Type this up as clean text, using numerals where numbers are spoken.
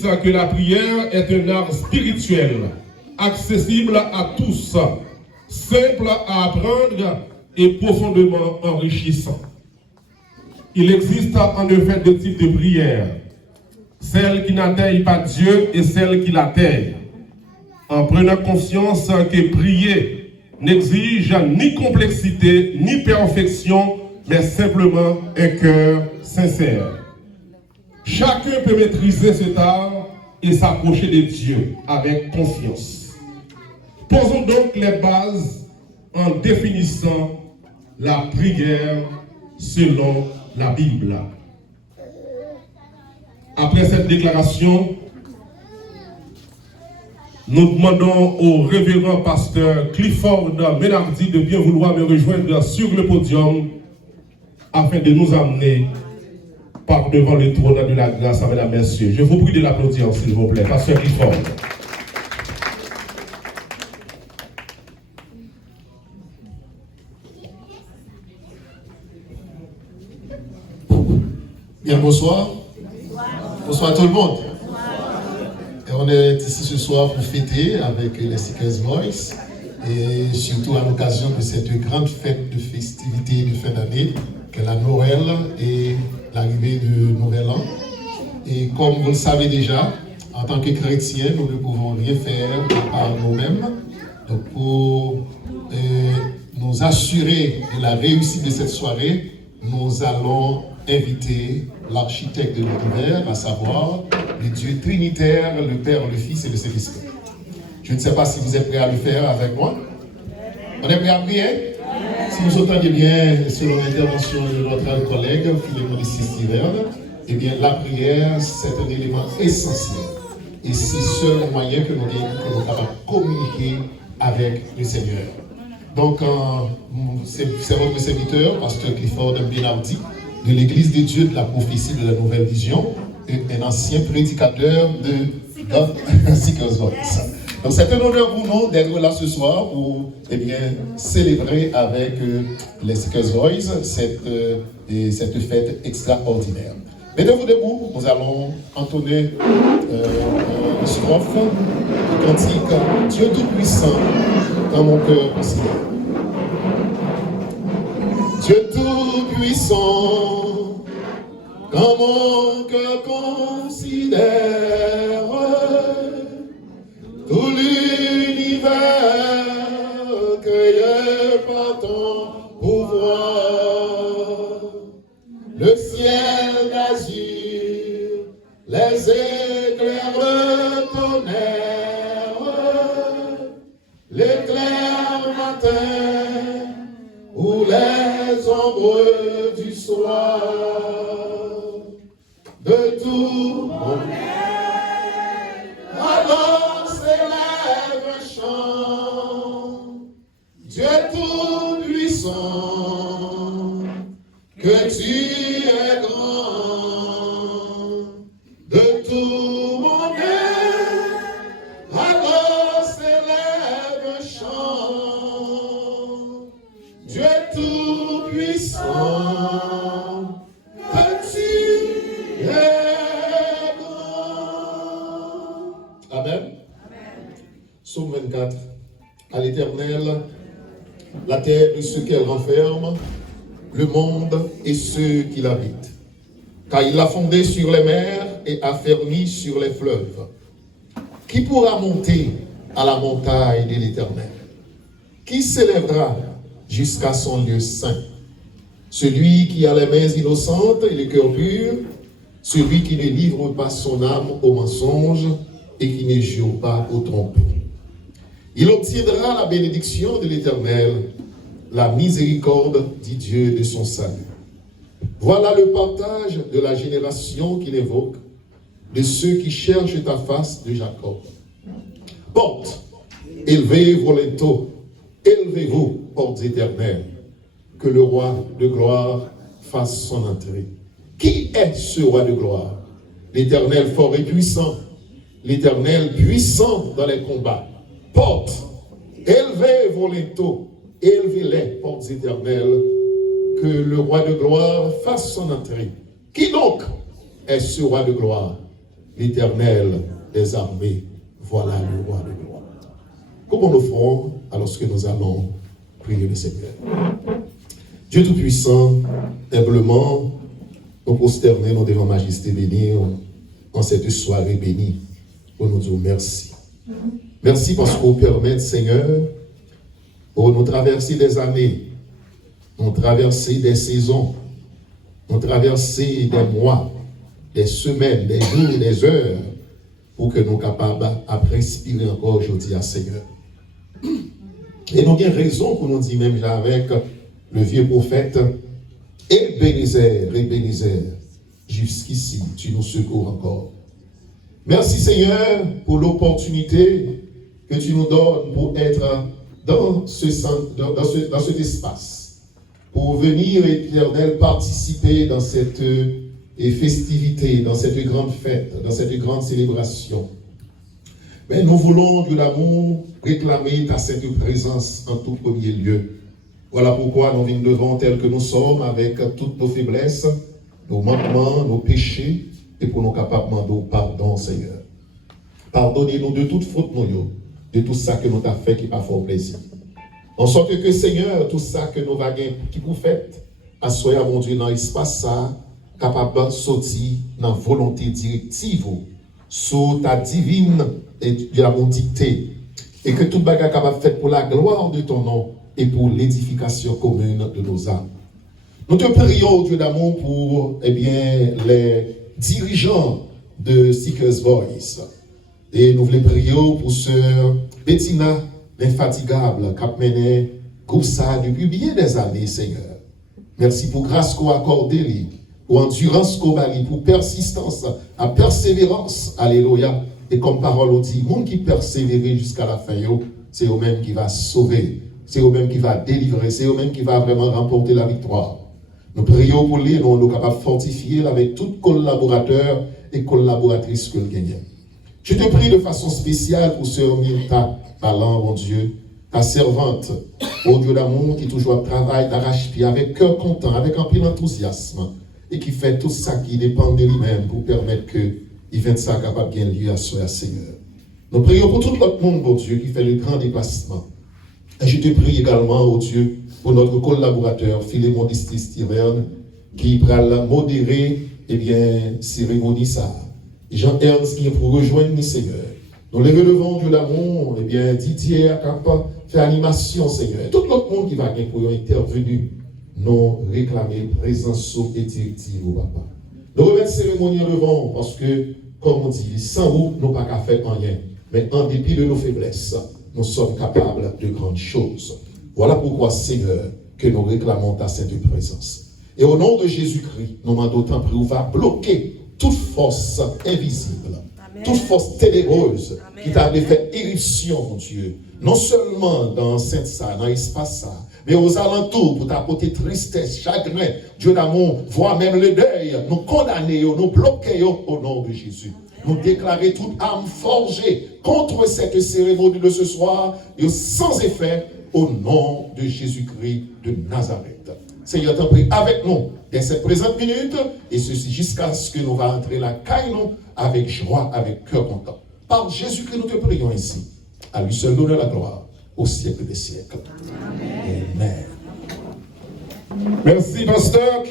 disent que la prière est un art spirituel, accessible à tous, simple à apprendre et profondément enrichissant. Il existe en effet deux types de prières, celle qui n'atteignent pas Dieu et celle qui l'atteignent. En prenant conscience que prier n'exige ni complexité ni perfection, mais simplement un cœur sincère. Chacun peut maîtriser cet art et s'approcher de Dieu avec confiance. Posons donc les bases en définissant la prière selon la Bible. Après cette déclaration, nous demandons au révérend pasteur Clifford Ménardi de bien vouloir me rejoindre sur le podium afin de nous amener par devant le trône de la grâce, mesdames et messieurs. Je vous prie de l'applaudir, s'il vous plaît, pasteur Clifford. Bien, bonsoir. Bonsoir à tout le monde. Et on est ici ce soir pour fêter avec les Seekers Voice et surtout à l'occasion de cette grande fête de festivité de fin d'année qu'est la Noël et l'arrivée de Nouvel An. Et comme vous le savez déjà, en tant que chrétiens, nous ne pouvons rien faire par nous-mêmes. Donc pour nous assurer de la réussite de cette soirée, nous allons inviter l'architecte de l'univers, à savoir le Dieu trinitaire, le Père, le Fils et le Saint-Esprit. Je ne sais pas si vous êtes prêts à le faire avec moi. On est prêts à prier? Si vous entendez bien, selon l'intervention de notre collègue Philémon de Sistiverne, eh bien la prière, c'est un élément essentiel. Et c'est le seul moyen que nous avons pour communiquer avec le Seigneur. Donc, c'est votre serviteur, pasteur Clifford Benardi, de l'Église des Dieux de la prophétie de la Nouvelle Vision, un ancien prédicateur de God Seekers Voice. Donc, c'est un honneur pour nous d'être là ce soir pour célébrer avec les Seekers Voice cette fête extraordinaire. Mettez-vous debout, nous allons entonner une strophe du cantique Dieu Tout-Puissant dans mon cœur considère. Dieu Tout-Puissant, quand mon cœur considère tout l'univers créé par ton pouvoir, le ciel d'azur, les éclairs de tonnerre, l'éclair matin ou les ombres du soir, de tout mon être, alors s'élève un chant, Dieu tout-puissant, que tu es grand, de tout mon être, alors s'élève un chant, Dieu tout-puissant, que tu es grand. Amen. Psaume 24. À l'Éternel, la terre et ce qu'elle renferme, le monde et ceux qui l'habitent. Car il l'a fondé sur les mers et affermi sur les fleuves. Qui pourra monter à la montagne de l'Éternel? Qui s'élèvera jusqu'à son lieu saint? Celui qui a les mains innocentes et le cœur pur, celui qui ne livre pas son âme au mensonge et qui ne jure pas aux tromperies. Il obtiendra la bénédiction de l'Éternel, la miséricorde du Dieu de son salut. Voilà le partage de la génération qu'il évoque, de ceux qui cherchent ta face de Jacob. Porte, élevez vos linteaux, élevez-vous, portes éternelles, que le roi de gloire fasse son entrée. Qui est ce roi de gloire? L'Éternel fort et puissant, l'Éternel puissant dans les combats. Porte, élevez vos linteaux, élevez-les, portes éternelles, que le roi de gloire fasse son entrée. Qui donc est ce roi de gloire? l'Éternel des armées, voilà le roi de gloire. Comment nous ferons alors que nous allons prier le Seigneur? Dieu Tout-Puissant, humblement, nous prosternons devant Majesté bénie en cette soirée bénie pour nous dire merci. Merci parce que vous permettez, Seigneur, pour nous traverser des années, nous traverser des saisons, nous traverser des mois, des semaines, des jours, des heures, pour que nous soyons capables de respirer encore aujourd'hui à Seigneur. Et nous avons raison pour nous dire même là avec le vieux prophète, Ebenezer, jusqu'ici, tu nous secours encore. Merci Seigneur pour l'opportunité que tu nous donnes pour être dans cet espace, pour venir, Éternel, participer dans cette festivité, dans cette grande fête, dans cette grande célébration. Mais nous voulons, Dieu d'amour, réclamer ta sainte présence en tout premier lieu. Voilà pourquoi nous venons devant tels que nous sommes, avec toutes nos faiblesses, nos manquements, nos péchés, et pour nous capables de demander pardon, Seigneur. Pardonnez-nous de toute faute, de tout ça que nous avons fait qui n'a pas fait plaisir. En sorte que, Seigneur, tout ça que nous avons qui vous faites, assoyez mon Dieu dans l'espace ça, capable de sortir dans la volonté directive, sous ta divine et de la dictée, et que tout bagage capable de faire pour la gloire de ton nom et pour l'édification commune de nos âmes. Nous te prions, Dieu d'amour, pour les dirigeants de Seekers Voice. Et nous voulons prier pour sœur Bettina, l'infatigable, qui a mené groupe ça depuis bien des années, Seigneur. Merci pour grâce qu'on a accordée, pour endurance qu'on a, pour persistance, à persévérance, alléluia. Et comme parole on dit, monde qui persévère jusqu'à la fin, c'est eux-mêmes qui va sauver, c'est eux-mêmes qui va délivrer, c'est eux-mêmes qui va vraiment remporter la victoire. Nous prions pour lui, nous sommes capables de fortifier avec tous collaborateurs et collaboratrices que nous gagnons. Je te prie de façon spéciale pour sœur Milta Palan, mon Dieu, ta servante, au Dieu d'amour, qui toujours travaille d'arrache-pied avec cœur content, avec un peu d'enthousiasme, et qui fait tout ça qui dépend de lui-même pour permettre que il ça capable de gagner lieu à soi, Seigneur. Nous prions pour tout l'autre monde, mon Dieu, qui fait le grand déplacement. Et je te prie également, oh Dieu, pour notre collaborateur, Philémon Distis-Tiverne, qui va modérer, cérémonie ça. Et Jean-Ernst qui est pour rejoindre nous, Seigneur. Nous les relevons, Dieu d'amour, Didier a capable de faire animation, Seigneur. Et tout l'autre monde qui va gagner pour intervenir, nous réclamer présence et directive au Papa. Nous remettons cérémonie devant parce que, comme on dit, sans vous, nous n'avons pas qu'à faire rien. Mais en dépit de nos faiblesses, nous sommes capables de grandes choses. Voilà pourquoi, Seigneur, que nous réclamons ta sainte présence. Et au nom de Jésus-Christ, nous demandons d'autant plus, on va bloquer toute force invisible, Amen. Toute force ténébreuse Amen. Qui t'a fait éruption, mon Dieu. Non seulement dans Sainte-Salle, dans l'espace ça, mais aux alentours pour t'apporter tristesse, chagrin, Dieu d'amour, voire même le deuil, nous condamner, nous bloquer au nom de Jésus. Nous déclarer toute âme forgée contre cette cérémonie de ce soir et sans effet au nom de Jésus-Christ de Nazareth. Seigneur, t'en prie avec nous dans cette présente minute et ceci jusqu'à ce que nous va entrer la caille avec joie, avec cœur content. Par Jésus-Christ, nous te prions ici. À lui seul l'honneur et la gloire au siècle des siècles. Amen. Amen. Merci, pasteur.